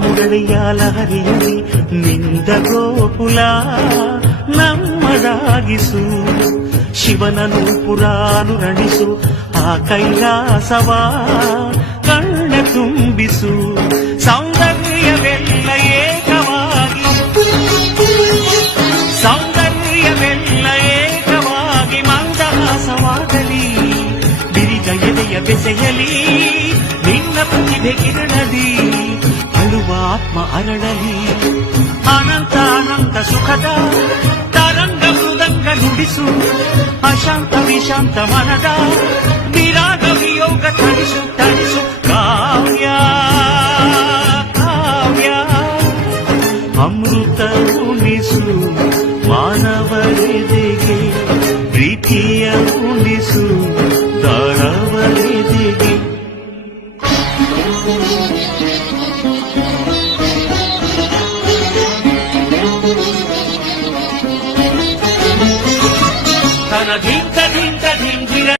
ಮುರಳಿಯ ಲಹರಿಯಲ್ಲಿ ನಿಂದ ಗೋಕುಲ ನಮ್ಮದಾಗಿಸು ಶಿವನನು ಪುರಾನುರಣಿಸು ಆ ಕೈಲಾಸವ ಕಣ್ಣ ತುಂಬಿಸು ಸೌಂದರ್ಯವೆಲ್ಲ ಏಕವಾಗಿ ಮಂದಹಾಸವಾಗಲಿ ಬಿರಿದ ಎದೆಯ ಬೆಸೆಯಲಿ ನಿನ್ನ ಪ್ರತಿಭೆ ಕಿರಣದಿ ಅಳುವ ಆತ್ಮ ಅರಳಲಿ ಅನಂತ ಅನಂತ ಸುಖದ ತರಂಗ ಮೃದಂಗ ನುಡಿಸು ಅಶಾಂತ ವಿಶಾಂತ ಮನದ ವಿರಾಗ ವಿಯೋಗ ತಣಿಸು ತಣಿಸು ಕಾವ್ಯ ಕಾವ್ಯ ಅಮೃತ ಉಣಿಸು ಮಾನವರೆದೆಗೆ ಪ್ರೀತಿಯ ಉಣಿಸು ದಾನವರೆದೆಗೆ ತನ ಧಿಂತ ಧಿಂತ ಧಿಂಜಿರ